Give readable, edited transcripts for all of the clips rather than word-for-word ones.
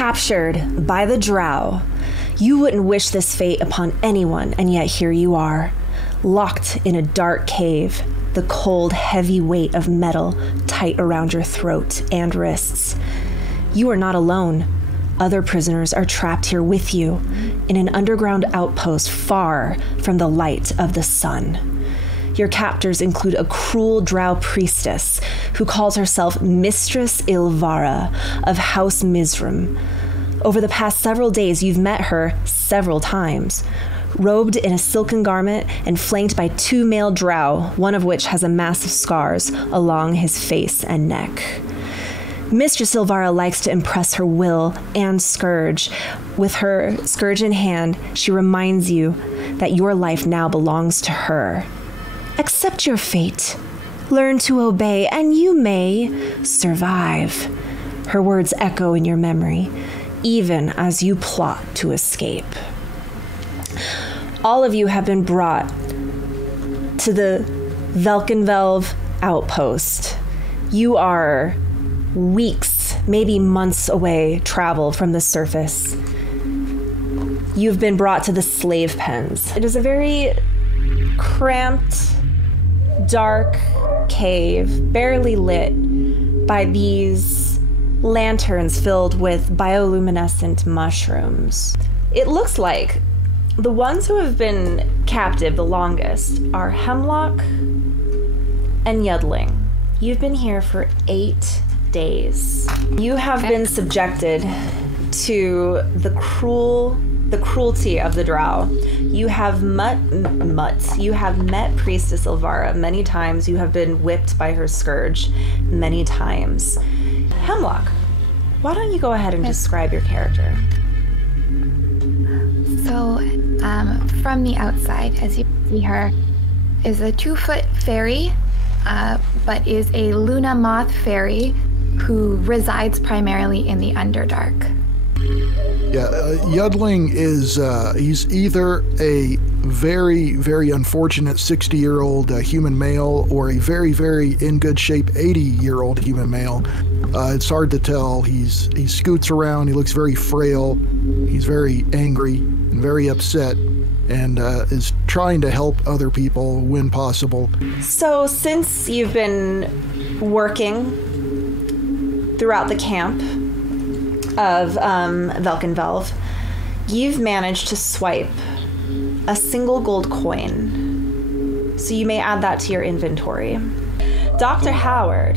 Captured by the Drow. You wouldn't wish this fate upon anyone, and yet here you are, locked in a dark cave, the cold, heavy weight of metal tight around your throat and wrists. You are not alone. Other prisoners are trapped here with you, in an underground outpost far from the light of the sun. Your captors include a cruel Drow priestess who calls herself Mistress Ilvara of House Mizrim. Over the past several days, you've met her several times, robed in a silken garment and flanked by 2 male Drow, one of which has a massive scars along his face and neck. Mistress Ilvara likes to impress her will and Scourge. With her Scourge in hand, she reminds you that your life now belongs to her. Accept your fate, learn to obey, and you may survive. Her words echo in your memory, even as you plot to escape. All of you have been brought to the Velkenvelv outpost. You are weeks, maybe months away travel from the surface. You've been brought to the slave pens. It is a very cramped, dark cave, barely lit by these lanterns filled with bioluminescent mushrooms. It looks like the ones who have been captive the longest are Hemlock and Yudling. You've been here for 8 days. You have been subjected to the cruelty of the Drow. You have met Priestess Ilvara many times. You have been whipped by her Scourge many times. Hemlock, why don't you go ahead and describe your character? So, from the outside, as you see her, is a 2-foot fairy, but is a Luna Moth fairy who resides primarily in the Underdark. Yeah, Yudling is, he's either a very, very unfortunate 60-year-old human male or a very, very in good shape 80-year-old human male. It's hard to tell. He scoots around, he looks very frail, he's very angry and very upset, and is trying to help other people when possible. So since you've been working throughout the camp of Velkenvelv, you've managed to swipe a single gold coin. So you may add that to your inventory. Dr. Howard,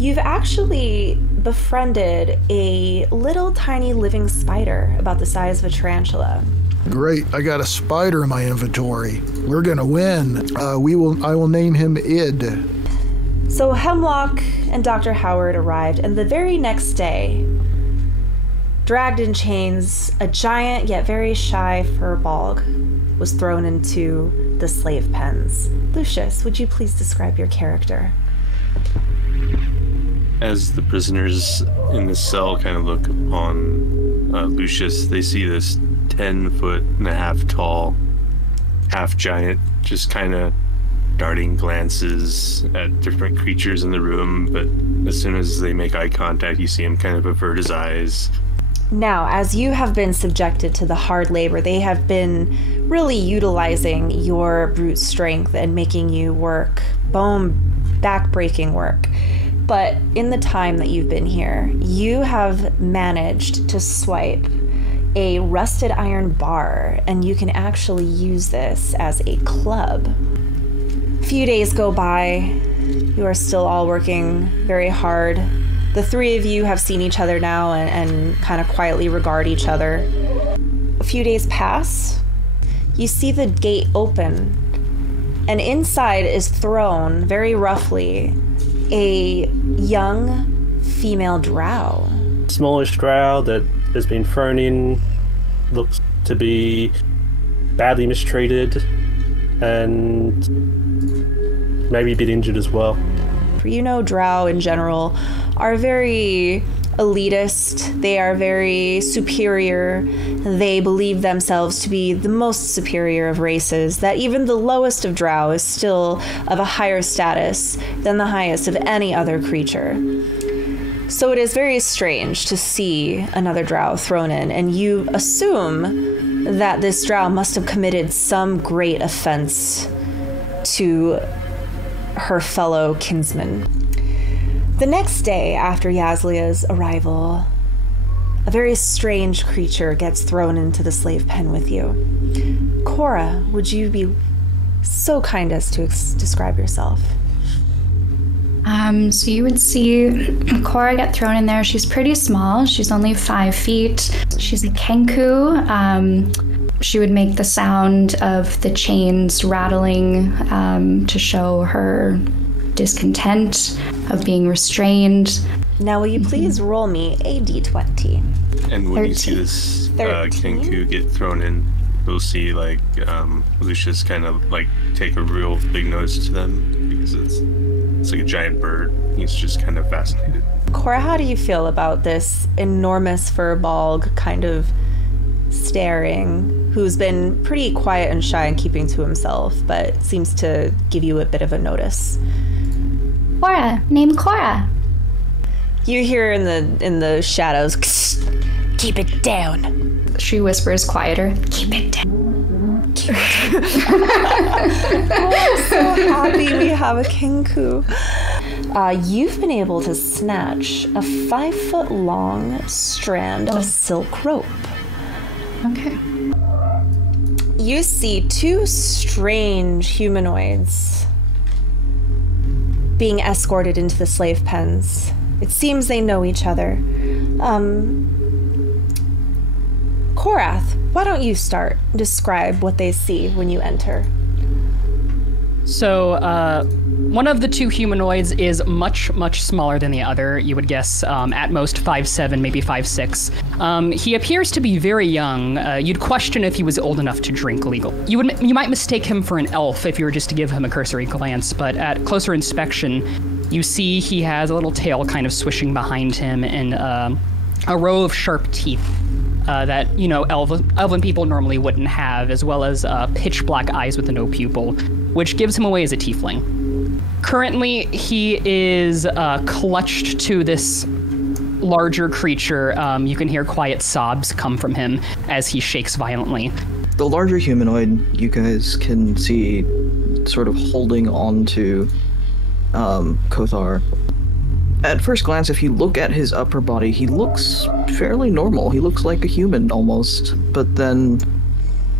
you've actually befriended a little tiny living spider about the size of a tarantula. Great, I got a spider in my inventory. We're gonna win. I will name him Id. So Hemlock and Dr. Howard arrived, and the very next day, dragged in chains, a giant yet very shy furbolg was thrown into the slave pens. Lucius, would you please describe your character? As the prisoners in the cell kind of look upon Lucius, they see this 10-foot-and-a-half tall, half giant, just kind of darting glances at different creatures in the room, but as soon as they make eye contact, you see him kind of avert his eyes. Now, as you have been subjected to the hard labor, they have been really utilizing your brute strength and making you work, back-breaking work. But in the time that you've been here, you have managed to swipe a rusted iron bar, and you can actually use this as a club. A few days go by. You are still all working very hard. The 3 of you have seen each other now and kind of quietly regard each other. A few days pass. You see the gate open, and inside is thrown, very roughly, a young female drow. Smallish drow that has been thrown in, looks to be badly mistreated and maybe a bit injured as well. You know, drow in general are very elitist. They are very superior. They believe themselves to be the most superior of races, that even the lowest of drow is still of a higher status than the highest of any other creature. So it is very strange to see another drow thrown in, and you assume that this drow must have committed some great offense to her fellow kinsman. The next day after Yaslia's arrival, a very strange creature gets thrown into the slave pen with you. Cora, would you be so kind as to describe yourself? So you would see Cora get thrown in there. She's pretty small. She's only 5 feet. She's a kenku. She would make the sound of the chains rattling to show her discontent of being restrained. Now, will you please roll me a d20? And when 13. you see this 13. Kenku get thrown in, you'll see like Lucius kind of like take a real big notice to them because it's like a giant bird. He's just kind of fascinated. Cora, how do you feel about this enormous furbolg kind of staring, who's been pretty quiet and shy and keeping to himself, but seems to give you a bit of a notice? Cora, name Cora. You hear in the shadows, keep it down. She whispers quieter, keep it down. I'm so happy we have a kenku. You've been able to snatch a 5-foot-long strand of silk rope. Okay. You see 2 strange humanoids being escorted into the slave pens. It seems they know each other. Korath, why don't you start? Describe what they see when you enter. So, one of the 2 humanoids is much, much smaller than the other. You would guess at most 5'7", maybe 5'6". He appears to be very young. You'd question if he was old enough to drink legal. You might mistake him for an elf if you were just to give him a cursory glance, but at closer inspection, you see he has a little tail kind of swishing behind him and a row of sharp teeth. That, elven people normally wouldn't have, as well as pitch black eyes with no pupil, which gives him away as a tiefling. Currently, he is clutched to this larger creature. You can hear quiet sobs come from him as he shakes violently. The larger humanoid, you guys can see sort of holding on to Kothar. At first glance, if you look at his upper body, he looks fairly normal. He looks like a human, almost. But then,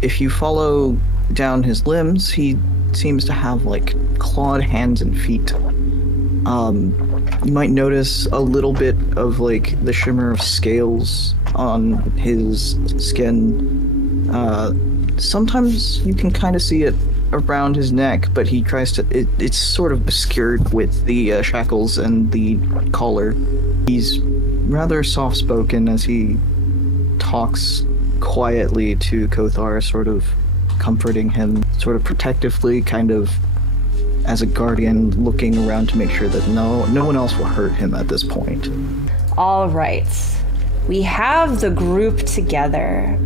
if you follow down his limbs, he seems to have, like, clawed hands and feet. You might notice a little bit of, like, the shimmer of scales on his skin. Sometimes you can kind of see it around his neck, but he tries to it's sort of obscured with the shackles and the collar. He's rather soft-spoken as he talks quietly to Kothar, sort of comforting him, sort of protectively, kind of as a guardian, looking around to make sure that no one else will hurt him at this point. All right. We have the group together,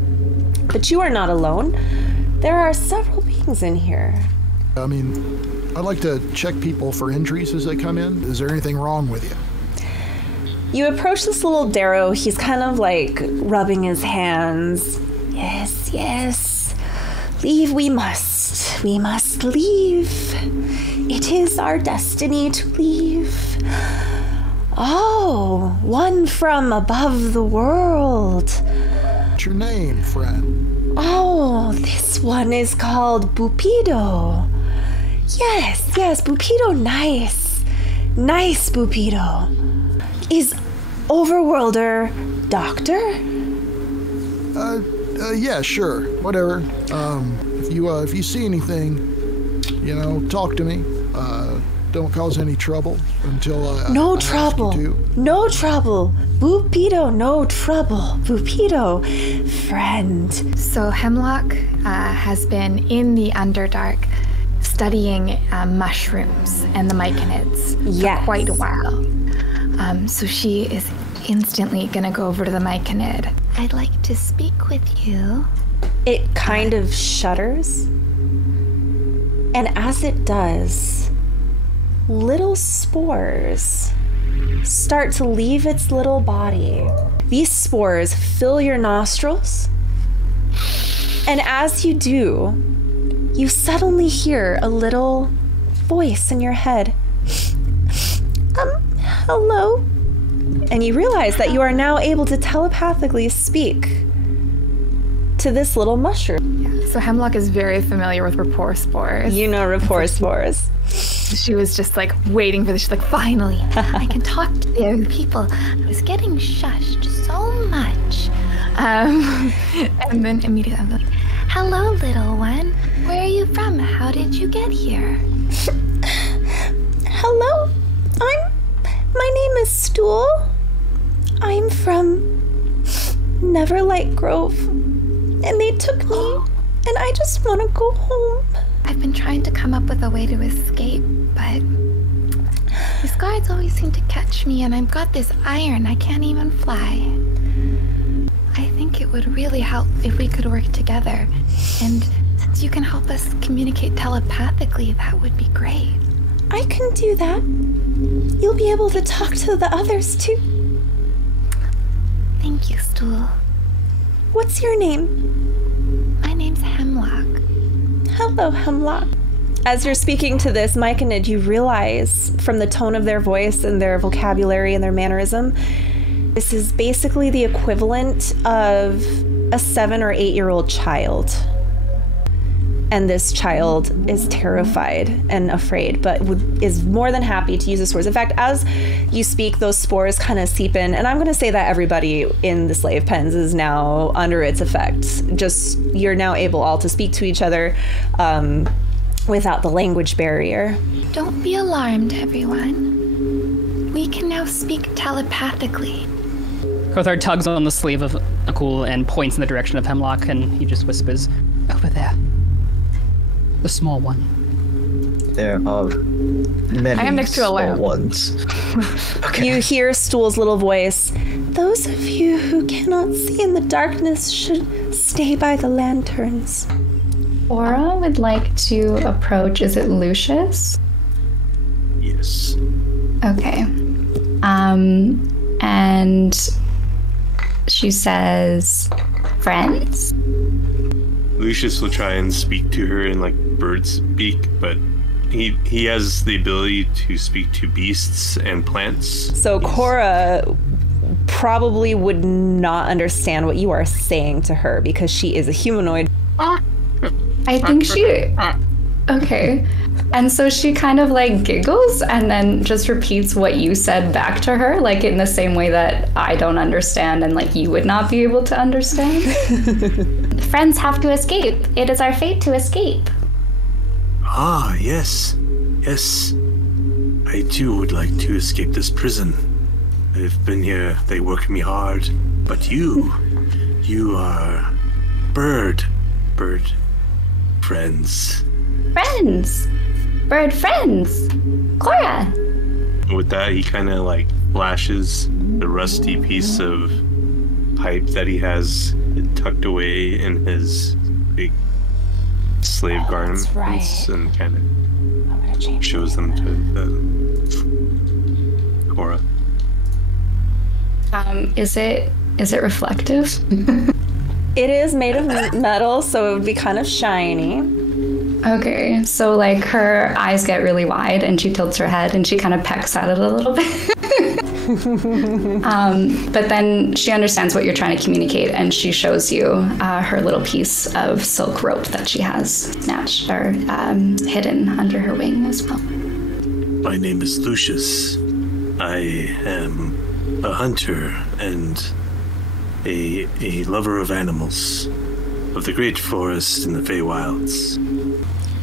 but you are not alone. There are several beings in here. I mean, I'd like to check people for injuries as they come in. Is there anything wrong with you? You approach this little Darrow. He's kind of like rubbing his hands. Yes, yes. Leave we must. We must leave. It is our destiny to leave. Oh, one from above the world. What's your name, friend? Oh, this one is called Bupido. Yes, Bupido, nice. Nice, Bupido. Is Overworlder Doctor? Yeah, sure. Whatever. If you see anything, talk to me. Don't cause any trouble until I No ask trouble. you to. No trouble. Bupido, no trouble. Bupido, friend. So Hemlock has been in the Underdark studying mushrooms and the myconids for quite a while. So she is instantly going to go over to the myconid. I'd like to speak with you. It kind of shudders. And as it does, little spores start to leave its little body. These spores fill your nostrils, and as you do, you suddenly hear a little voice in your head. Hello? And you realize that you are now able to telepathically speak to this little mushroom. Yeah, so Hemlock is very familiar with rapport spores. You know rapport spores. She was just like waiting for this. She's like, finally, I can talk to the other people. I was getting shushed so much. And then immediately I'm like, hello, little one. Where are you from? How did you get here? Hello, my name is Stool. I'm from Neverlight Grove, and they took me, and I just want to go home. I've been trying to come up with a way to escape, but these guards always seem to catch me, and I've got this iron. I can't even fly. I think it would really help if we could work together, and since you can help us communicate telepathically, that would be great. I can do that. You'll be able to talk to the others too. Thank you, Stool. What's your name? My name's Hemlock. Hello, Hemlock. As you're speaking to this Myconid, you realize from the tone of their voice and their vocabulary and their mannerism, this is basically the equivalent of a 7 or 8-year-old child. And this child is terrified and afraid, but is more than happy to use the spores. In fact, as you speak, those spores kind of seep in. And I'm going to say that everybody in the slave pens is now under its effects. Just, you're now able all to speak to each other without the language barrier. Don't be alarmed, everyone. We can now speak telepathically. Kothar tugs on the sleeve of Akul and points in the direction of Hemlock, and he just whispers, over there. The small one. There are many I am next to a small lamp. ones. Okay. You hear Stool's little voice. Those of you who cannot see in the darkness should stay by the lanterns. Aura would like to approach, is it Lucius? Yes. Okay. And she says, friends? Lucius will try and speak to her in like bird speak, but he has the ability to speak to beasts and plants. So Cora probably would not understand what you are saying to her because she is a humanoid. I think she... Okay. And so she kind of like giggles and then just repeats what you said back to her, like in the same way that I don't understand and like you would not be able to understand. Friends have to escape. It is our fate to escape. Ah, yes. Yes. I too would like to escape this prison. I've been here, they work me hard. But you are bird friends. Friends! Bird friends! Cora! With that, he kind of like flashes the rusty piece of pipe that he has tucked away in his big slave garments, right. and kind of shows them to Cora. Is it reflective? It is made of metal, so it would be kind of shiny. Okay, so like her eyes get really wide and she tilts her head and she kind of pecks at it a little bit. But then she understands what you're trying to communicate and she shows you her little piece of silk rope that she has snatched or hidden under her wing as well. My name is Lucius. I am a hunter and a lover of animals, of the great forest and the Feywilds.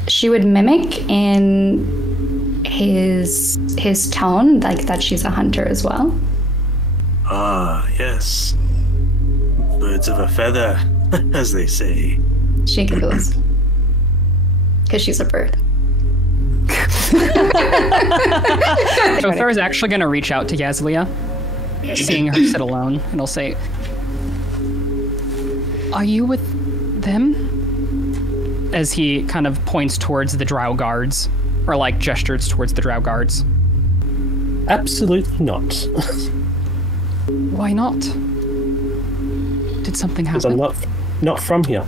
She would mimic in his tone, like that she's a hunter as well. Ah, yes. Birds of a feather, as they say. She giggles. Because she's a bird. Kothar is actually going to reach out to Yazlia, seeing her sit alone, and he'll say, are you with them? As he kind of points towards the Drow guards, or like gestures towards the Drow guards. Absolutely not. Why not? Did something Because happen? I'm not from here.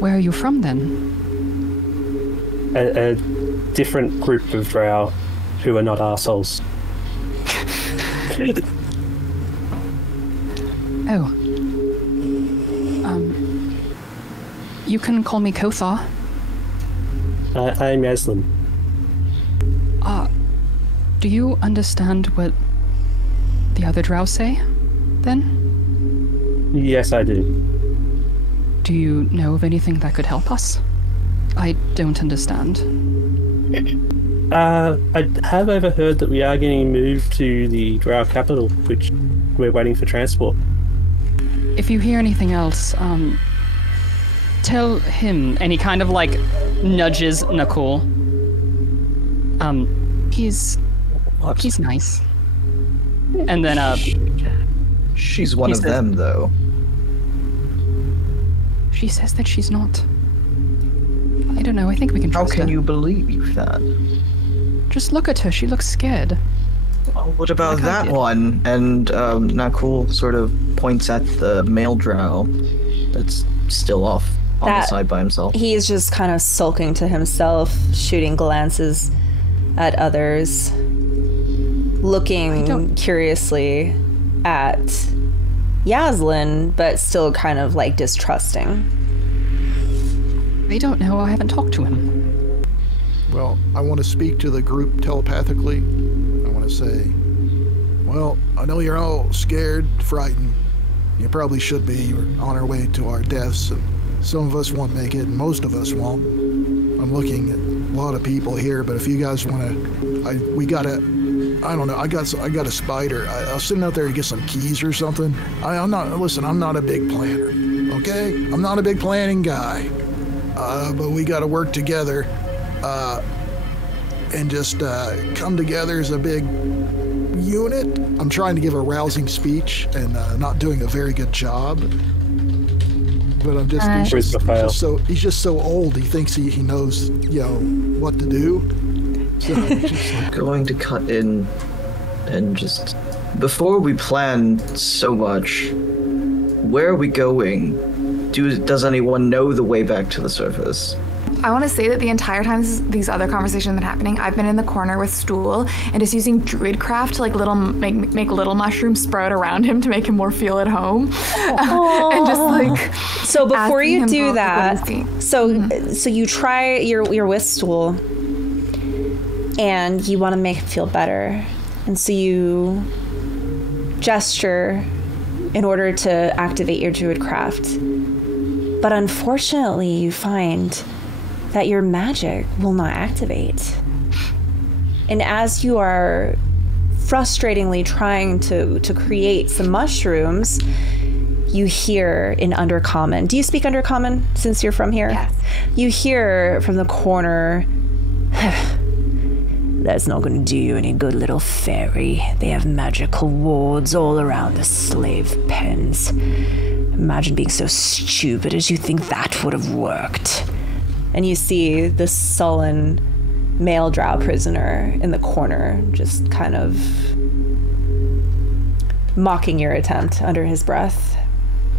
Where are you from then? A different group of Drow who are not arseholes. Oh. You can call me Kothar. I'm Aslan. Do you understand what the other Drow say, then? Yes, I do. Do you know of anything that could help us? I don't understand. I have overheard that we are getting moved to the Drow capital, which we're waiting for transport. If you hear anything else, tell him. And he kind of like nudges Nakul. He's nice. And then She's one of them, though. she says that she's not. I don't know. I think we can How trust can her. you believe that? Just look at her. She looks scared. Oh, what about Like I that did. one? And Nakul sort of points at the male Drow that's still off on the That- side by himself. He's just kind of sulking to himself, shooting glances at others, looking curiously at Yaslin, but still kind of like distrusting. I don't know. I haven't talked to him. Well, I want to speak to the group telepathically. I want to say, well, I know you're all scared, frightened. You probably should be. We're on our way to our deaths, and some of us won't make it, and most of us won't. I'm looking at a lot of people here, but if you guys want to, we gotta, I don't know, I got a spider. I was sitting out there to get some keys or something. I'm not a big planner, okay? I'm not a big planning guy. But we got to work together and just come together as a big unit. I'm trying to give a rousing speech and not doing a very good job. But I'm just, he's just so old. He thinks he knows, what to do. So just like, Going to cut in and just before we plan so much, where are we going? Does anyone know the way back to the surface? I want to say that the entire time these other conversations have been happening, I've been in the corner with Stool and just using druidcraft to like make little mushrooms sprout around him to make him more feel at home. And just like So before asking you him do about that, what he's seeing. so you try your with Stool, and you want to make him feel better, and so you gesture in order to activate your druidcraft. But unfortunately, you find that your magic will not activate. And as you are frustratingly trying to create some mushrooms, you hear in Undercommon. Do you speak Undercommon since you're from here? Yes. You hear from the corner, that's not going to do you any good, little fairy. They have magical wards all around the slave pens. Imagine being so stupid as you think that would have worked. And you see this sullen male Drow prisoner in the corner, just kind of mocking your attempt under his breath.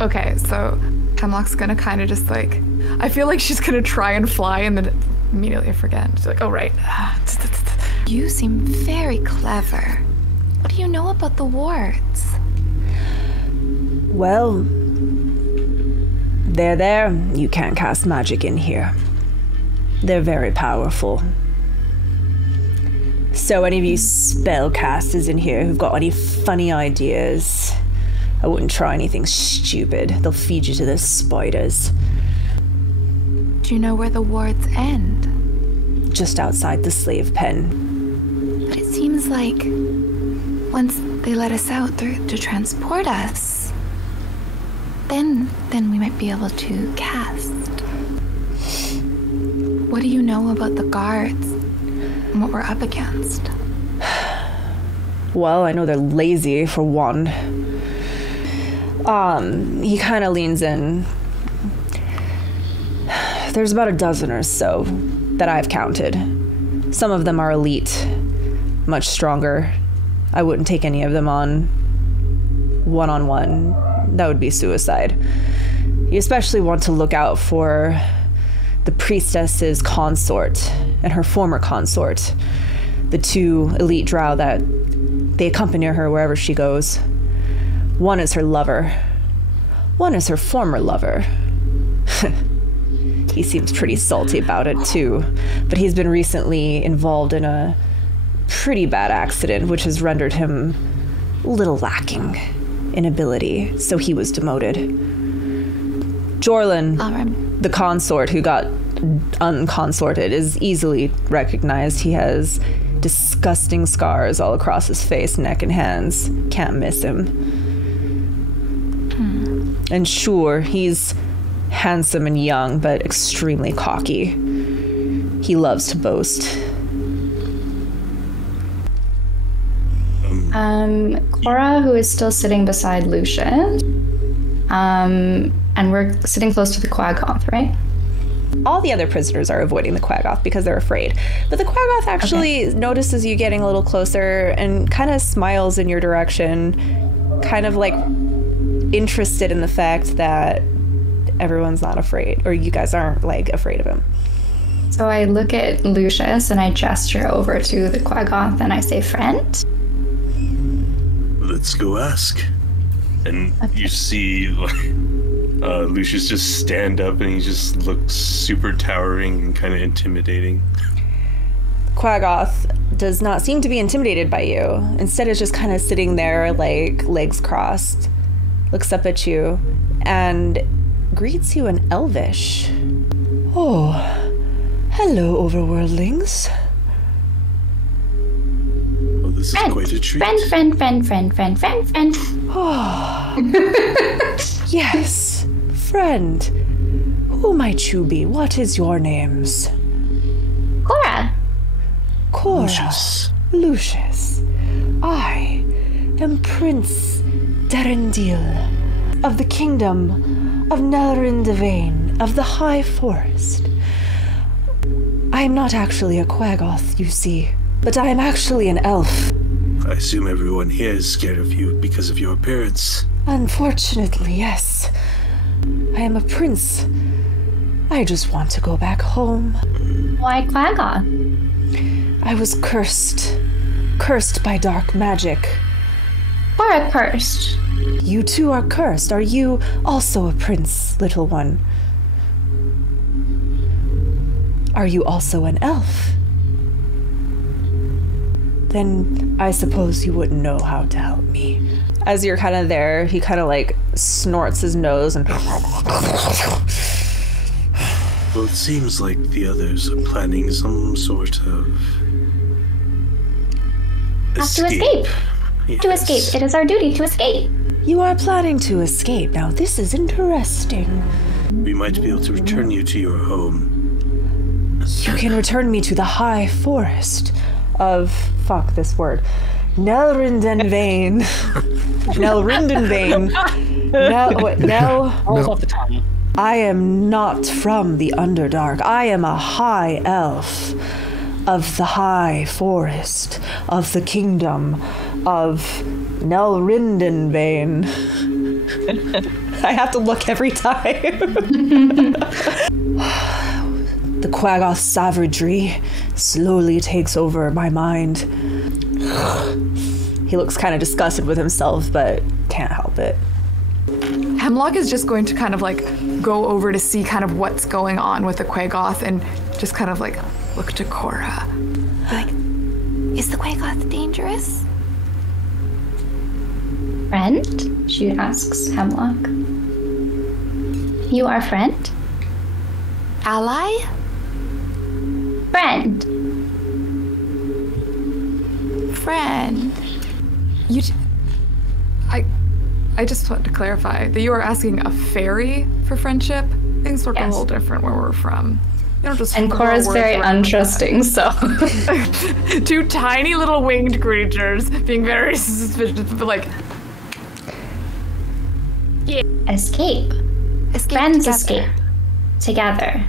Okay, so Hemlock's gonna kind of just like, I feel like she's gonna try and fly and then immediately forget. She's like, oh right. You seem very clever. What do you know about the wards? Well, they're there. You can't cast magic in here. They're very powerful. So any of you spellcasters in here who've got any funny ideas, I wouldn't try anything stupid. They'll feed you to the spiders. Do you know where the wards end? Just outside the slave pen. But it seems like once they let us out to transport us, then we might be able to cast. What do you know about the guards and what we're up against? Well, I know they're lazy, for one. He kind of leans in. There's about a dozen or so that I've counted. Some of them are elite. much stronger. I wouldn't take any of them on one-on-one. That would be suicide. You especially want to look out for the priestess's consort and her former consort, the 2 elite drow that they accompany her wherever she goes. One is her lover. One is her former lover. He seems pretty salty about it too, but he's been recently involved in a pretty bad accident, which has rendered him a little lacking in ability, so he was demoted. Jorlin, the consort who got unconsorted, is easily recognized. He has disgusting scars all across his face, neck, and hands. Can't miss him. And sure, he's handsome and young, but extremely cocky. He loves to boast. Cora, who is still sitting beside Lucius, and we're sitting close to the Quaggoth, right? All the other prisoners are avoiding the Quaggoth because they're afraid. But the Quaggoth actually notices you getting a little closer and kind of smiles in your direction, kind of like interested in the fact that everyone's not afraid, or you guys aren't like afraid of him. So I look at Lucius and I gesture over to the Quaggoth and I say, friend? Let's go ask. And you see Lucius just stand up and he just looks super towering and kind of intimidating. Quaggoth does not seem to be intimidated by you. Instead, is just kind of sitting there, like legs crossed, looks up at you, and greets you in Elvish. Oh, hello, overworldlings. Oh, this is quite a treat. Friend. Oh, yes, friend. Who might you be? What is your names? Cora. Lucius. I am Prince Derendil of the kingdom of Nelrindavain of the High Forest. I am not actually a Quaggoth, you see, but I am actually an elf. I assume everyone here is scared of you because of your appearance. Unfortunately, yes. I am a prince. I just want to go back home. Why Quaggoth? I was cursed by dark magic. Cora cursed. You too are cursed. Are you also a prince, little one? Are you also an elf? Then I suppose you wouldn't know how to help me. As you're kind of there, he kind of like snorts his nose and... Well, it seems like the others are planning some sort of... To escape. Yes. To escape. It is our duty to escape. You are planning to escape. Now, this is interesting. We might be able to return you to your home. You can return me to the High Forest of... Fuck this word. Nelrindavain. Nelrindavain. Rolls off the tongue. I am not from the Underdark. I am a high elf of the High Forest of the kingdom of Nelrindavain. I have to look every time. The Quaggoth savagery slowly takes over my mind. He looks kind of disgusted with himself, but can't help it. Hemlock is just going to kind of like go over to see kind of what's going on with the Quaggoth and just kind of like look to Cora. Like, is the Quaggoth dangerous? Friend? She asks Hemlock. You are friend? Ally? Friend. Friend. I just want to clarify that you are asking a fairy for friendship. Things work a little different where we're from. You don't just and Cora's very untrusting, so. Two tiny little winged creatures being very suspicious, but like. Yeah. Escape. Friends escape. Together.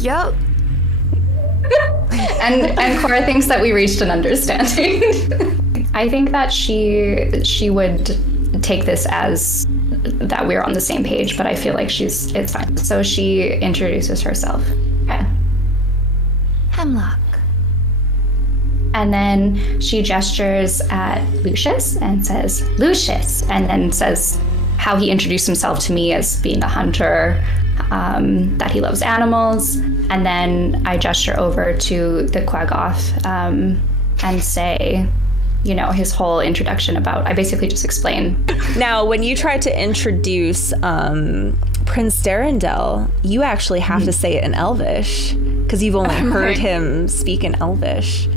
Yup. and Cora thinks that we reached an understanding. I think that she would take this as that we're on the same page, but I feel like it's fine. So she introduces herself. Okay. Hemlock. And then she gestures at Lucius and says, Lucius, and then says how he introduced himself to me as being a hunter, that he loves animals. And then I gesture over to the Quaggoth and say, you know, his whole introduction about, I basically just explain. Now, when you try to introduce Prince Darendel, you actually have to say it in Elvish, because you've only heard him speak in Elvish.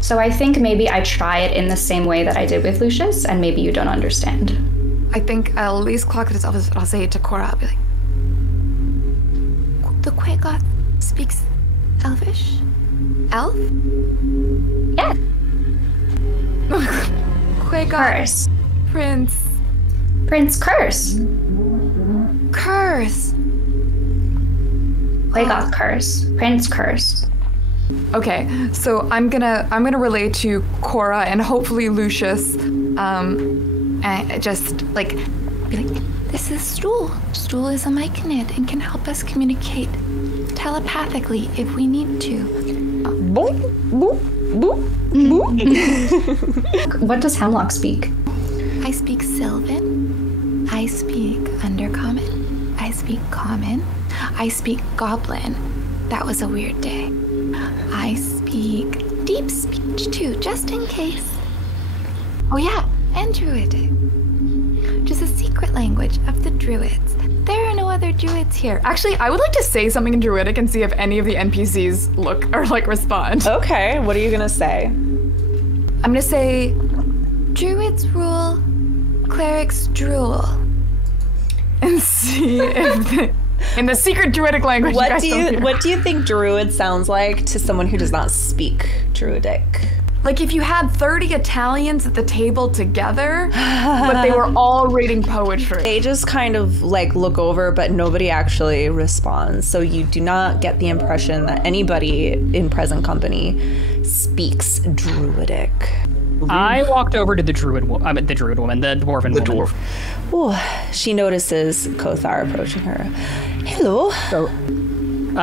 So I think maybe I try it in the same way that I did with Lucius, and maybe you don't understand. I think I'll at least clock it as Elvis, but I'll say it to Cora. I'll be like, The Quaggoth speaks Elvish? Elf? Yeah. Quaggoth. Curse. Prince. Prince Curse. Curse. Quaggoth Curse. Prince Curse. okay, so I'm gonna relay to Cora and hopefully Lucius, and just like be like, This is Stool. Stool is a myconid and can help us communicate telepathically if we need to. Boop, boop, boop, boop. What does Hemlock speak? I speak Sylvan. I speak Undercommon. I speak Common. I speak Goblin. That was a weird day. I speak Deep Speech too, just in case. Oh yeah, and Druidic. Which is a secret language of the Druids. There are no other Druids here. actually, I would like to say something in Druidic and see if any of the NPCs look or like respond. Okay, what are you gonna say? I'm gonna say, Druids rule, clerics drool. and see if in the secret Druidic language. What What do you think Druid sounds like to someone who does not speak Druidic? Like if you had 30 Italians at the table together, but they were all reading poetry. They just kind of like look over, but nobody actually responds. So you do not get the impression that anybody in present company speaks Druidic. I walked over to the Dwarven woman. Oh, she notices Kothar approaching her. Hello. So,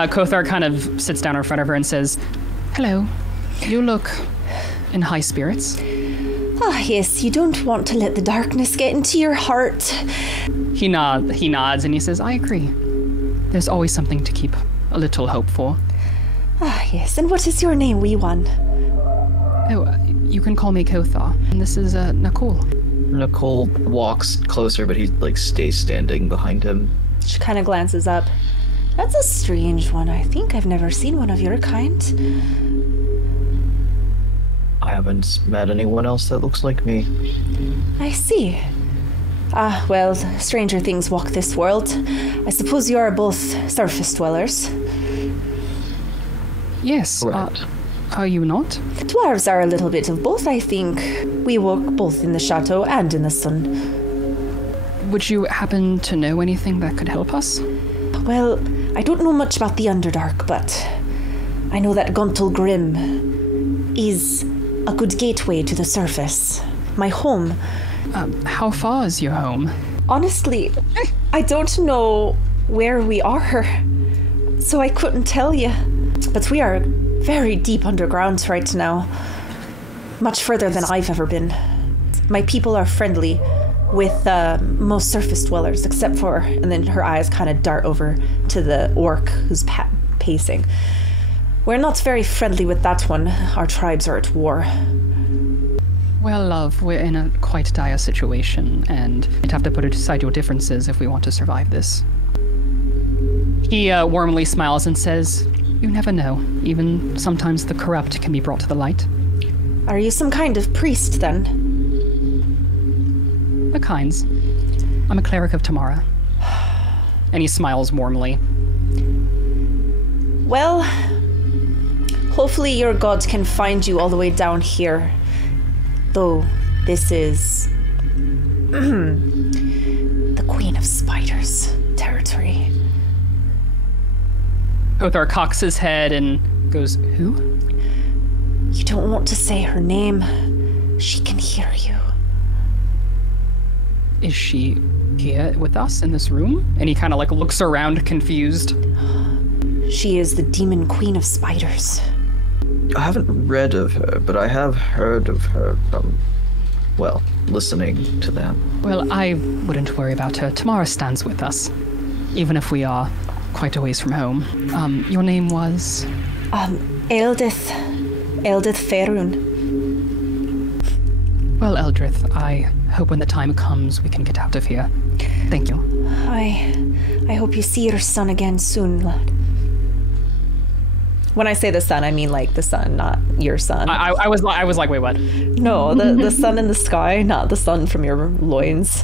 Kothar kind of sits down in front of her and says, "Hello. You look in high spirits." Ah, yes, you don't want to let the darkness get into your heart. He nods and he says, "I agree. There's always something to keep a little hope for." Ah, yes, and what is your name, wee one? Oh, you can call me Kothar. And this is Nicole. Nicole walks closer, but he like stays standing behind him. She kind of glances up. That's a strange one. I think I've never seen one of your kind. I haven't met anyone else that looks like me. I see. Ah, well, stranger things walk this world. I suppose you are both surface dwellers. Yes. Correct. Are you not? Dwarves are a little bit of both, I think. We walk both in the chateau and in the sun. Would you happen to know anything that could help us? Well, I don't know much about the Underdark, but I know that Guntal Grim is a good gateway to the surface. My home. How far is your home? Honestly, I don't know where we are, so I couldn't tell you. But we are very deep underground right now. Much further than I've ever been. My people are friendly with most surface dwellers, except for, and then her eyes kind of dart over to the orc who's pacing. We're not very friendly with that one. Our tribes are at war. Well, love, we're in a quite dire situation, and you'd have to put aside your differences if we want to survive this. He warmly smiles and says, "You never know. Even sometimes the corrupt can be brought to the light." Are you some kind of priest, then? The kinds. I'm a cleric of Tamara. And he smiles warmly. Well, hopefully your god can find you all the way down here. Though this is the Queen of Spiders territory. Kothar cocks his head and goes, who? You don't want to say her name. She can hear you. Is she here with us in this room? And he kind of like looks around confused. She is the demon queen of spiders. I haven't read of her, but I have heard of her from, well, listening to them. Well, I wouldn't worry about her. Tamara stands with us, even if we are quite a ways from home. Your name was? Eldith Ferun. Well, Eldrith, I hope when the time comes we can get out of here. Thank you. I hope you see your son again soon, lad. When I say the sun, I mean like the sun, not your son. I was like, wait, what? No, the sun in the sky, not the sun from your loins.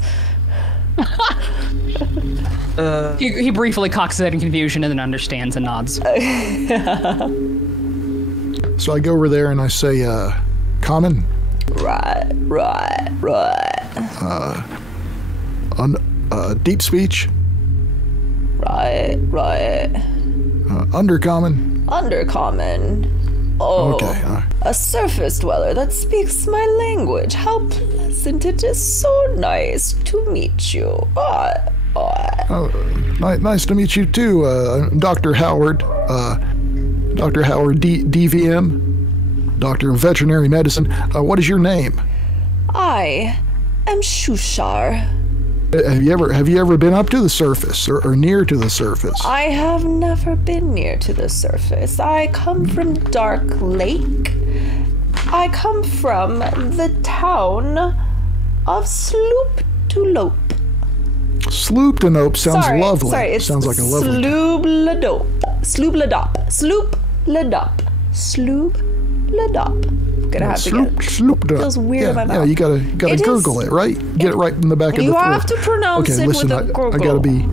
He briefly cocks his head in confusion and then understands and nods. So I go over there and I say, common. Right. Deep speech. Right. Undercommon. Undercommon. Oh, Okay. a surface dweller that speaks my language. How pleasant. It is so nice to meet you. Nice to meet you too, Dr. Howard. Dr. Howard, DVM, Doctor of Veterinary Medicine. What is your name? I am Shushar. Have you ever been up to the surface or near to the surface? I have never been near to the surface. I come from Dark Lake. I come from the town of Sloop-to-Lope. Sloop-to-Nope sounds lovely. Sorry, it's sounds like a lovely Sloop-la-dop. Gonna have to get Sloop-to-Nope. Feels weird in my mouth. Yeah, you gotta gurgle it, right? Get it right in the back of the You throat. have to pronounce Okay, it listen, with a gurgle. I gotta be.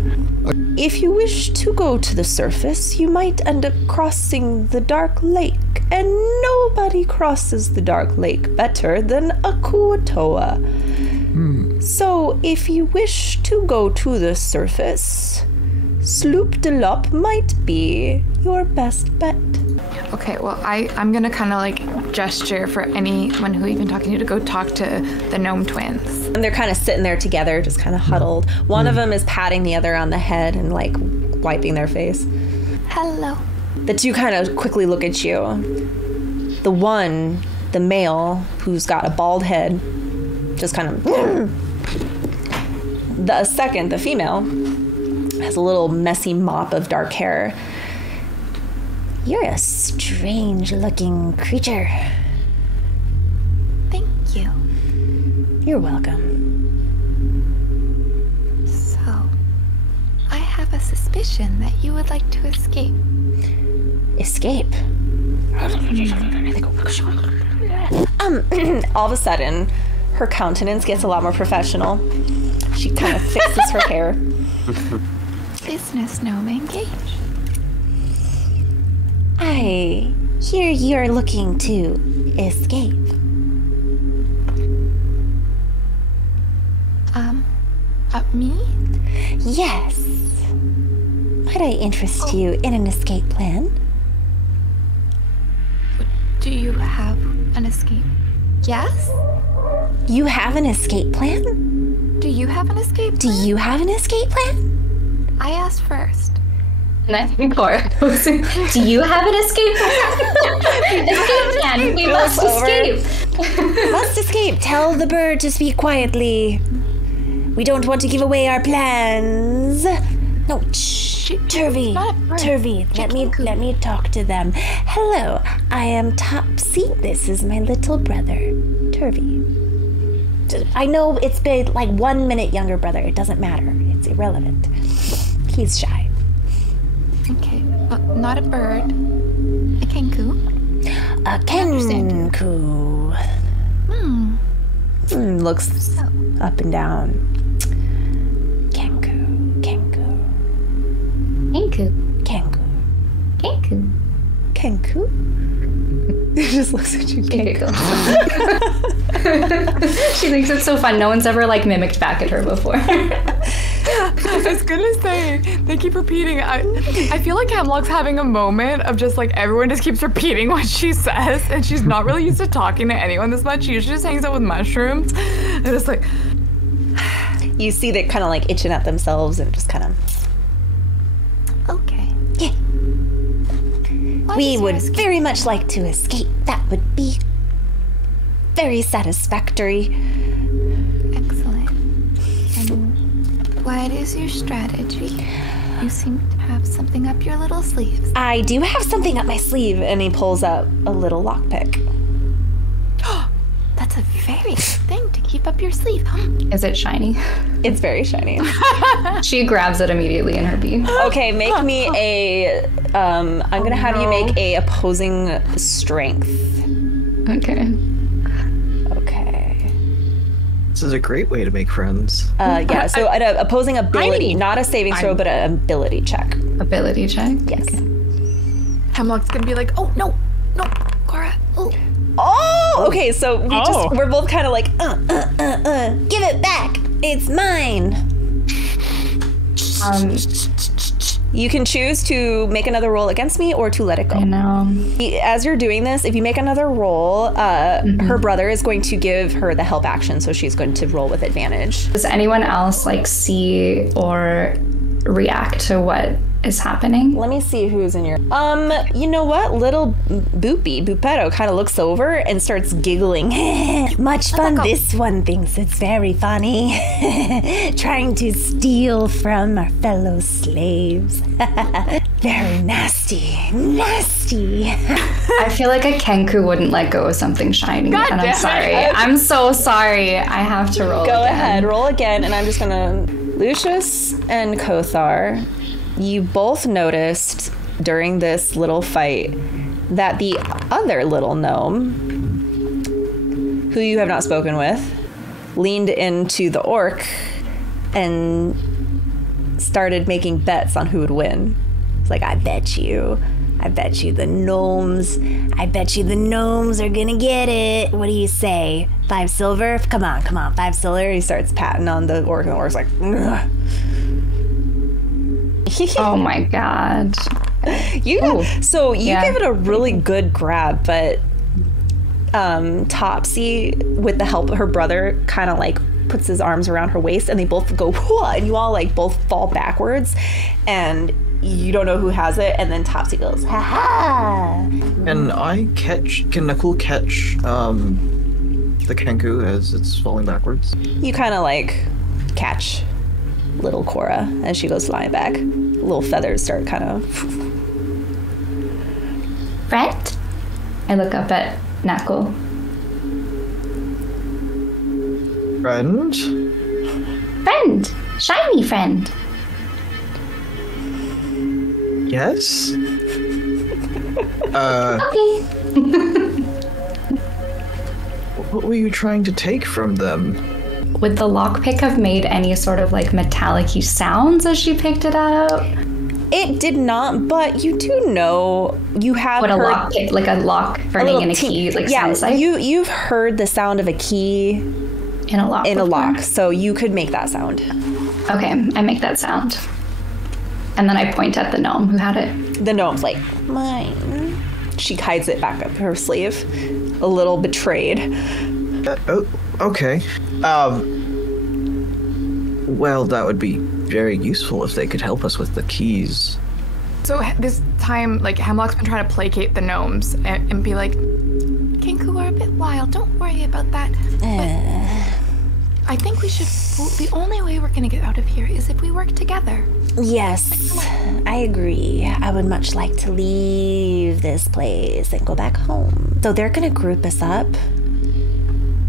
If you wish to go to the surface, you might end up crossing the Dark Lake, and nobody crosses the Dark Lake better than a Kuatoa. So, if you wish to go to the surface, Sloop-de-Lop might be your best bet. Okay, well, I'm gonna kind of like gesture for anyone who we've been talking to go talk to the gnome twins. And they're kind of sitting there together, just kind of huddled. One of them is patting the other on the head and like wiping their face. Hello. The two kind of quickly look at you. The one, the male, who's got a bald head, just kind of... The second, the female, has a little messy mop of dark hair. You're a strange-looking creature. Thank you. You're welcome. So, I have a suspicion that you would like to escape. Escape. All of a sudden, her countenance gets a lot more professional. She kind of fixes her hair. Business gnome engage. I hear you're looking to escape. Me? Yes. Might I interest you in an escape plan? Do you have an escape? Yes? You have an escape plan? Do you have an escape Do plan? you have an escape plan? I asked first. And I think Cora goes, do you have an escape plan? Escape plan. We must escape. Must escape. Tell the bird to speak quietly. We don't want to give away our plans. No, shh. Turvy, not a bird. Turvy, let me talk to them. Hello, I am Topsy. This is my little brother, Turvy. I know it's been like 1 minute younger brother. It doesn't matter. It's irrelevant. He's shy. Okay, well, not a bird. A kenku. A kenku. Looks up and down. Kenku. It just looks at you. Kenku. She thinks it's so fun. No one's ever like mimicked back at her before. I was gonna say, they keep repeating. I feel like Hemlock's having a moment of just like everyone just keeps repeating what she says, and she's not really used to talking to anyone this much. She usually just hangs out with mushrooms. And it's like, You see they kind of like itching at themselves and just kind of. Okay. Yeah. What We is your would escape? very much like to escape. That would be very satisfactory. Excellent. And what is your strategy? You seem to have something up your little sleeves. I do have something up my sleeve, and he pulls out a little lockpick. That's a very good thing to keep up your sleeve. Is it shiny? It's very shiny. She grabs it immediately in her beak. Okay, make me a. I'm gonna have you make a opposing strength. Okay. Okay. This is a great way to make friends. Yeah. So an opposing ability, not a saving throw, but an ability check. Ability check? Yes. Hemlock's gonna be like, oh, no, Cora, oh. Oh, okay. So Oh. we're both kind of like, give it back. It's mine. You can choose to make another roll against me or to let it go. I know. As you're doing this, if you make another roll, her brother is going to give her the help action, so she's going to roll with advantage. Does anyone else like see or react to what is happening? Let me see who's in your. You know what? Little Boopetto kind of looks over and starts giggling. Much fun. This one thinks it's very funny. Trying to steal from our fellow slaves. Very nasty. I feel like a Kenku wouldn't let go of something shiny, God and damn I'm it. sorry. I'm so sorry. I have to roll. Go again. ahead, roll again, and I'm just gonna. Lucius and Kothar, you both noticed during this little fight that the other little gnome, who you have not spoken with, leaned into the orc and started making bets on who would win. It's like, I bet you the gnomes are gonna get it. What do you say? 5 silver? Come on, 5 silver. He starts patting on the orc, and the orc's like, ugh. Oh my god. You yeah. give it a really good grab, but Topsy, with the help of her brother, kind of like puts his arms around her waist, and they both go, whoa, and you all like both fall backwards, and you don't know who has it, and then Topsy goes, ha ha. Can Nakul catch the Kenku as it's falling backwards? You kind of like catch little Cora as she goes flying back. Little feathers start kind of. Friend? I look up at Knuckle. Friend? Friend! Shiny friend! Yes? Okay. What were you trying to take from them? Would the lockpick have made any sort of like metallic-y sounds as she picked it up? It did not, but you do know you have What a heard lockpick, like a lock turning in a key, like sounds like? You've heard the sound of a key In a lock. in a before? lock, so you could make that sound. Okay, I make that sound. And then I point at the gnome who had it. The gnome's like, mine. She hides it back up her sleeve, a little betrayed. Okay. Well, that would be very useful if they could help us with the keys. So this time, like, Hemlock's been trying to placate the gnomes and be like, Kenku are a bit wild, don't worry about that. But I think we should, the only way we're gonna get out of here is if we work together. Yes, I agree. I would much like to leave this place and go back home. So they're gonna group us up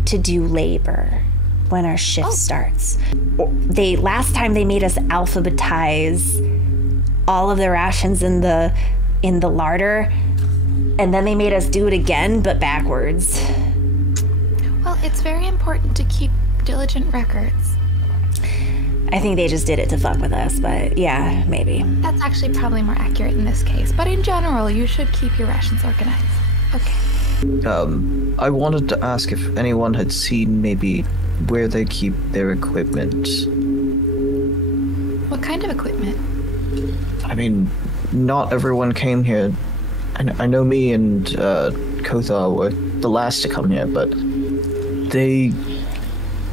to do labor when our shift starts. Last time they made us alphabetize all of the rations in the larder, and then they made us do it again, but backwards. Well, it's very important to keep diligent records. I think they just did it to fuck with us, but yeah, maybe. That's actually probably more accurate in this case. But in general, you should keep your rations organized. Okay. I wanted to ask if anyone had seen maybe where they keep their equipment. kind of equipment? I mean, not everyone came here. I know me and Kothar were the last to come here, but they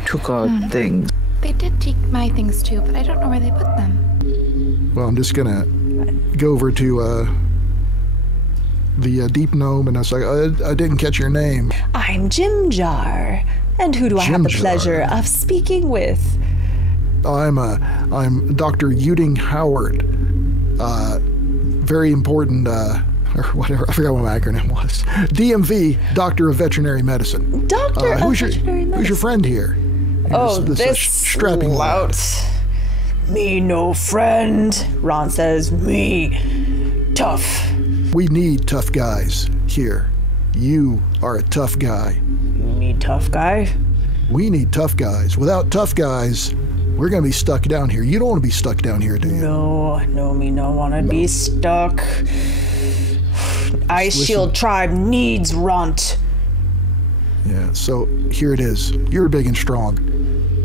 took our things. They did take my things too, but I don't know where they put them. Well, I'm just gonna go over to the deep gnome, and I was like, I didn't catch your name. I'm Jim Jar. And who do I have the Jim pleasure Jar. of speaking with? I'm Dr. Uding Howard. Very important, or whatever, I forgot what my acronym was. DMV, Doctor of Veterinary Medicine. Doctor of Who's Veterinary Medicine. Who's your friend here? This strapping lad. lout. Me no friend. Ron says, me tough. We need tough guys here. You are a tough guy. You need tough guy? We need tough guys. Without tough guys, we're gonna be stuck down here. You don't want to be stuck down here, do you? No, me no wanna be stuck. Ice Shield Tribe needs runt. Yeah, so here it is. You're big and strong.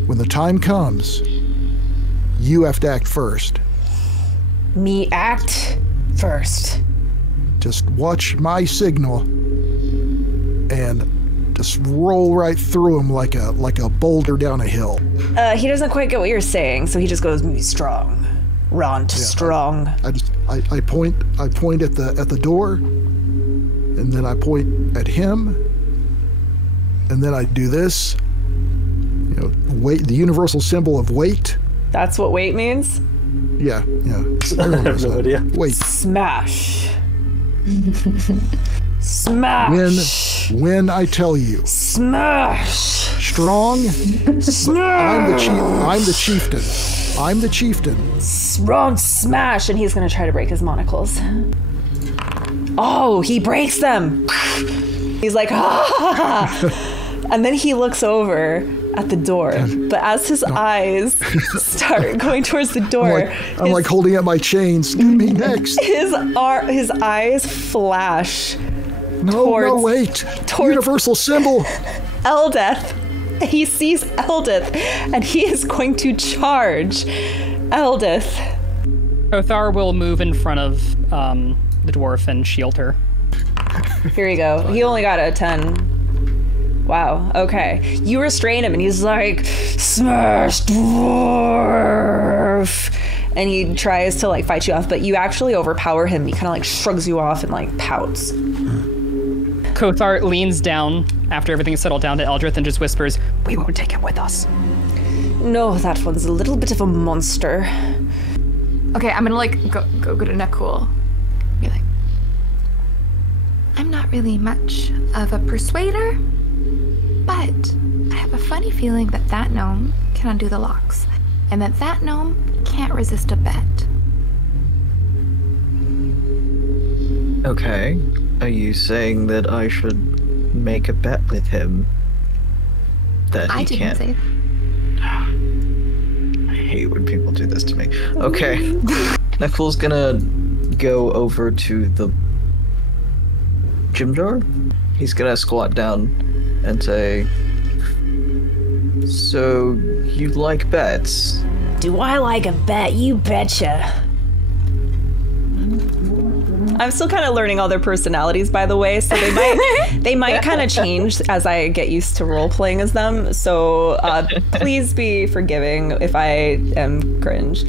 When the time comes, you have to act first. Me act first. Just watch my signal and just roll right through him like a boulder down a hill. He doesn't quite get what you're saying, so he just goes, me strong. Runt, strong. I point at the door, and then I point at him, and then I do this. You know, wait, the universal symbol of wait. That's what wait means? Yeah. I have no idea. Wait. Smash. Smash. When I tell you. Smash. Strong. Smash. I'm the chieftain. I'm the chieftain. Runt, smash. And he's going to try to break his monocles. Oh, he breaks them. He's like, ah. And then he looks over at the door. But as his eyes start going towards the door, I'm like holding up my chains. Get me next. his eyes flash No, wait. Universal symbol. Eldeth. He sees Eldith, and he is going to charge Eldith. Kothar will move in front of the dwarf and shield her. Here you go. He only got a 10. Wow, okay. You restrain him, and he's like, smash dwarf! And he tries to, like, fight you off, but you actually overpower him. He kind of, like, shrugs you off and, like, pouts. Kothar leans down after everything's settled down to Eldrith and just whispers, we won't take him with us. No, that one's a little bit of a monster. Okay, I'm gonna like go to Nekul. Be like, I'm not really much of a persuader, but I have a funny feeling that gnome can undo the locks, and that gnome can't resist a bet. Okay. Are you saying that I should make a bet with him that I he didn't can't? say that. I hate when people do this to me. Okay. Nekul's gonna go over to the gym door. He's gonna squat down and say, so you like bets? Do I like a bet? You betcha. I'm still kind of learning all their personalities, by the way, so they might kind of change as I get used to role playing as them. So please be forgiving if I am cringe.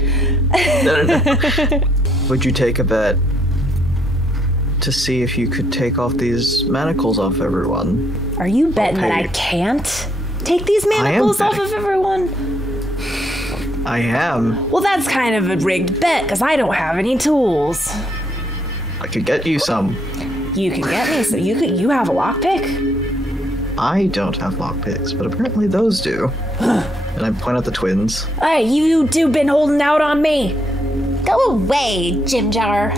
No. Would you take a bet to see if you could take off these manacles off everyone? Are you betting that I can't take these manacles off of everyone? I am. Well, that's kind of a rigged bet because I don't have any tools. I could get you some. You can get me, so you have a lockpick? I don't have lockpicks, but apparently those do. And I point at the twins. Hey, you two been holding out on me. Go away, Jim Jar.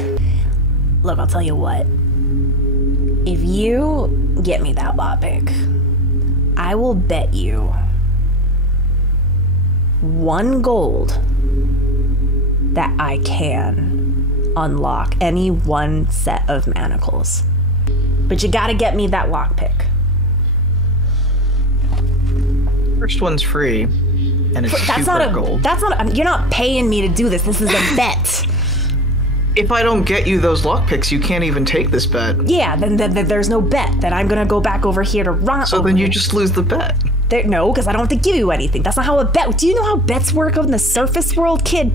Look, I'll tell you what. If you get me that lockpick, I will bet you 1 gold that I can unlock any one set of manacles. But you gotta get me that lockpick. First one's free. and it's super gold. You're not paying me to do this. This is a bet. If I don't get you those lockpicks, you can't even take this bet. Yeah, then there's no bet. Then I'm gonna go back over here to run. So then you just lose the bet. No, because I don't have to give you anything. That's not how a bet. Do you know how bets work in the surface world, kid?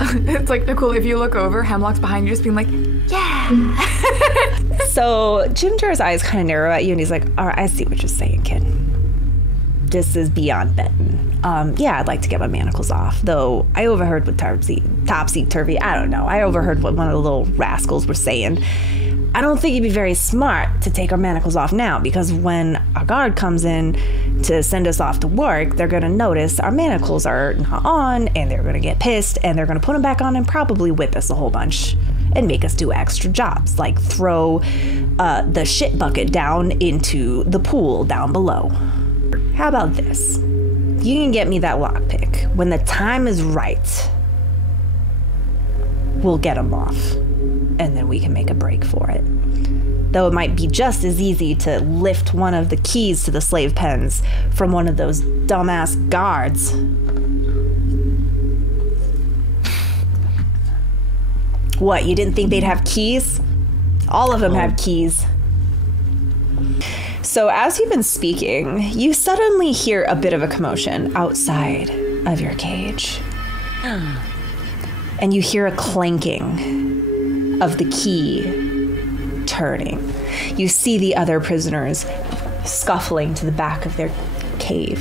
It's like, Nicole, if you look over, Hemlock's behind you just being like, yeah. So Jimjar's eyes kind of narrow at you and he's like, all right, I see what you're saying, kid. This is beyond betting. Yeah, I'd like to get my manacles off, though I overheard what topsy-turvy, I don't know. I overheard what one of the little rascals were saying. I don't think it'd be very smart to take our manacles off now, because when our guard comes in to send us off to work, they're gonna notice our manacles are not on, and they're gonna get pissed, and they're gonna put them back on and probably whip us a whole bunch and make us do extra jobs, like throw the shit bucket down into the pool down below. How about this? You can get me that lockpick. When the time is right, we'll get them off, and then we can make a break for it. Though it might be just as easy to lift one of the keys to the slave pens from one of those dumbass guards. What, you didn't think they'd have keys? All of them have keys. So as you've been speaking, you suddenly hear a bit of a commotion outside of your cage. And you hear a clanking of the key turning. You see the other prisoners scuffling to the back of their cave,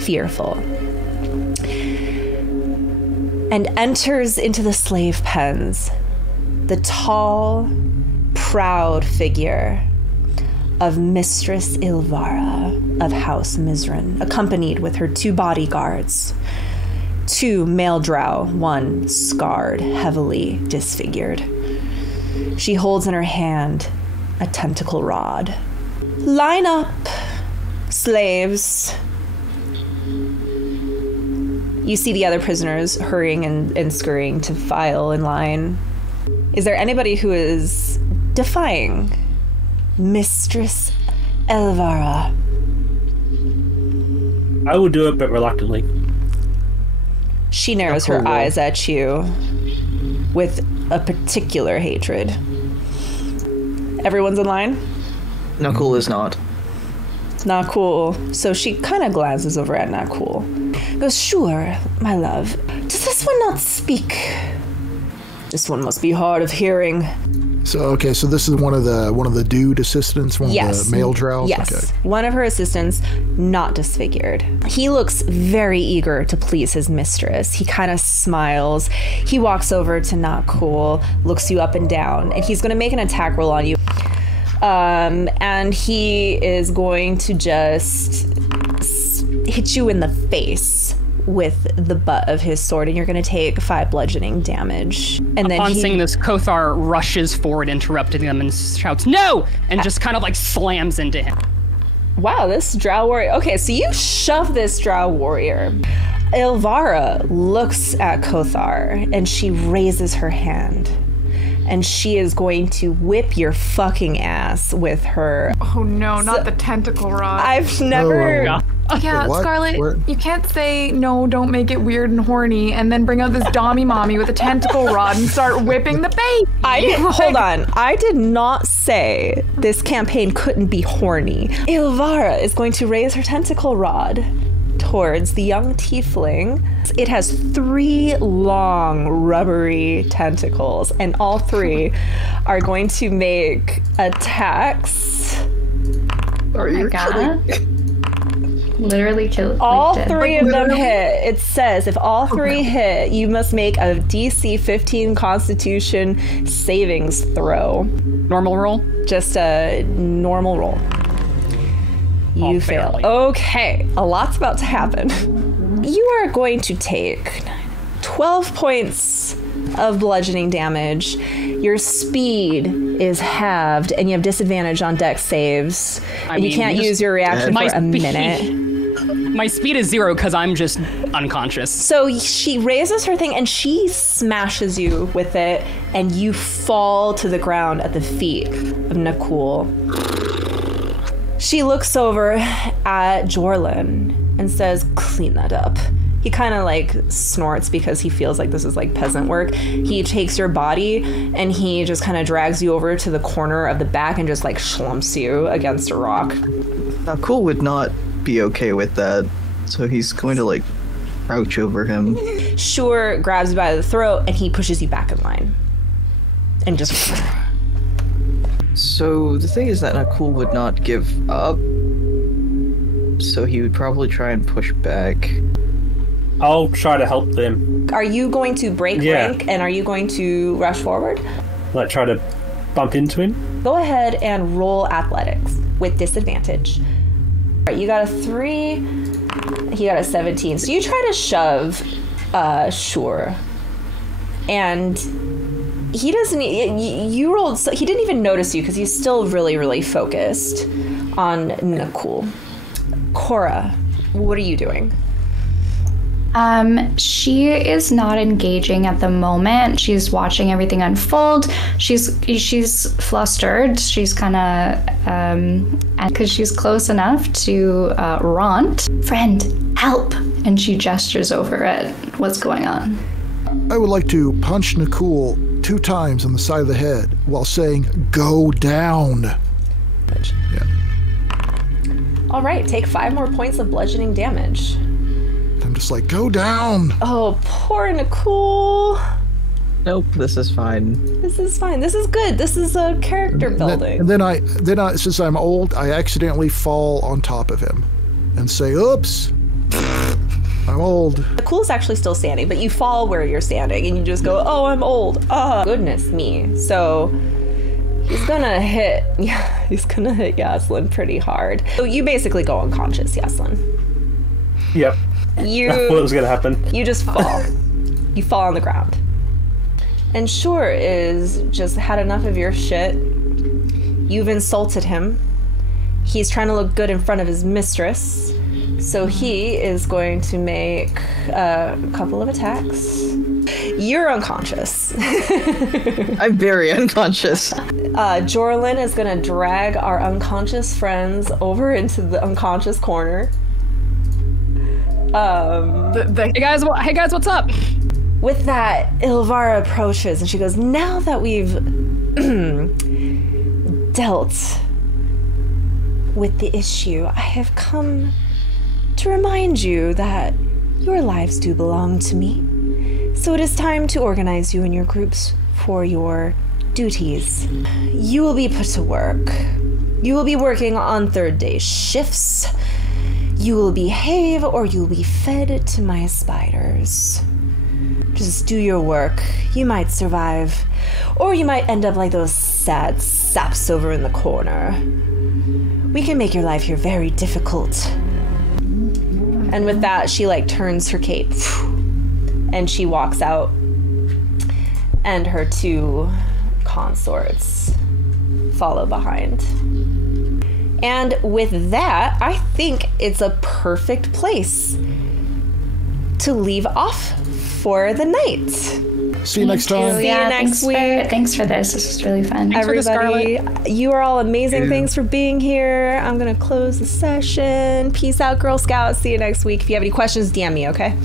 fearful. And enters into the slave pens the tall, proud figure of Mistress Ilvara of House Mizran, accompanied with her 2 bodyguards, 2 male drow, 1 scarred, heavily disfigured. She holds in her hand a tentacle rod. Line up, slaves. You see the other prisoners hurrying and scurrying to file in line. Is there anybody who is defying Mistress Elvara? I will do it, but reluctantly. She narrows her eyes at you with a particular hatred. Everyone's in line? Nakul is not. Not cool. So she kind of glances over at Not Cool. Goes, sure, my love. Does this one not speak? This one must be hard of hearing. So this is one of the dude assistants, one of the male drows? Yes. Okay. One of her assistants, not disfigured. He looks very eager to please his mistress. He kind of smiles. He walks over to Not Cool, looks you up and down, and he's going to make an attack roll on you. And he is going to just hit you in the face with the butt of his sword, and you're going to take 5 bludgeoning damage. And Upon seeing this, Kothar rushes forward, interrupting them, and shouts, "No!" and just kind of like slams into him. Wow, this drow warrior. Okay, so you shove this drow warrior. Ilvara looks at Kothar, and she raises her hand. And she is going to whip your fucking ass with her. Oh no, not the tentacle rod. I've never... Yeah, Scarlet, you can't say, no, don't make it weird and horny, and then bring out this dommy mommy with a tentacle rod and start whipping the baby. Hold on. I did not say this campaign couldn't be horny. Ilvara is going to raise her tentacle rod towards the young tiefling. It has 3 long, rubbery tentacles, and all 3 are going to make attacks. Oh my god. Literally killed. All 3 of them hit. It says if all 3 hit, you must make a DC 15 Constitution savings throw. Normal roll? Just a normal roll. You fail. Okay, a lot's about to happen. You are going to take 12 points of bludgeoning damage. Your speed is halved, and you have disadvantage on dex saves. And you can't use your reaction for a minute. My speed is 0 because I'm just unconscious. So she raises her thing and she smashes you with it, and you fall to the ground at the feet of Nakul. She looks over at Jorlin and says, clean that up. He kind of like snorts because he feels like this is like peasant work. He takes your body and he just kind of drags you over to the corner of the back and just like slumps you against a rock. Now, Cool would not be okay with that, so he's going to like crouch over him. Sure grabs you by the throat and he pushes you back in line. And just... So the thing is that Cool would not give up, so he would probably try and push back. I'll try to help them. Are you going to break rank and are you going to rush forward? Like try to bump into him? Go ahead and roll athletics with disadvantage. All right, you got a 3, he got a 17. So you try to shove Sure. And he doesn't, you rolled, so he didn't even notice you because he's still really, really focused on Nicole. Cora, what are you doing? She is not engaging at the moment. She's watching everything unfold. She's flustered. She's kind of, because she's close enough to Ront. Friend, help! And she gestures over at what's going on. I would like to punch Nicole 2 times on the side of the head while saying, "Go down." Yeah. All right, take 5 more points of bludgeoning damage. I'm just like, "Go down." Oh, poor Nicole. Nope, this is fine. This is fine. This is good. This is a character building. And then I, since I'm old, I accidentally fall on top of him and say, "Oops, I'm old." Nicole's actually still standing, but you fall where you're standing and you just go, "Oh, I'm old. Oh, goodness me." So he's gonna hit Yaslin pretty hard. So you basically go unconscious, Yaslin. Yep. I thought it was gonna happen. You just fall. You fall on the ground. And Sure is just had enough of your shit. You've insulted him. He's trying to look good in front of his mistress. So he is going to make a couple of attacks. You're unconscious. I'm very unconscious. Jorlin is going to drag our unconscious friends over into the unconscious corner. Hey guys, what's up? With that, Ilvara approaches and she goes, "Now that we've dealt with the issue, I have come to remind you that your lives do belong to me. So it is time to organize you in your groups for your duties. You will be put to work. You will be working on 3rd day shifts. You will behave or you'll be fed to my spiders. Just do your work. You might survive. Or you might end up like those sad saps over in the corner. We can make your life here very difficult." And with that, she like turns her cape and she walks out, and her 2 consorts follow behind. And with that, I think it's a perfect place to leave off for the night. See you next time. See you next week. Thanks for this. This was really fun. Everybody, you are all amazing. Thanks for being here. I'm going to close the session. Peace out, Girl Scouts. See you next week. If you have any questions, DM me, okay?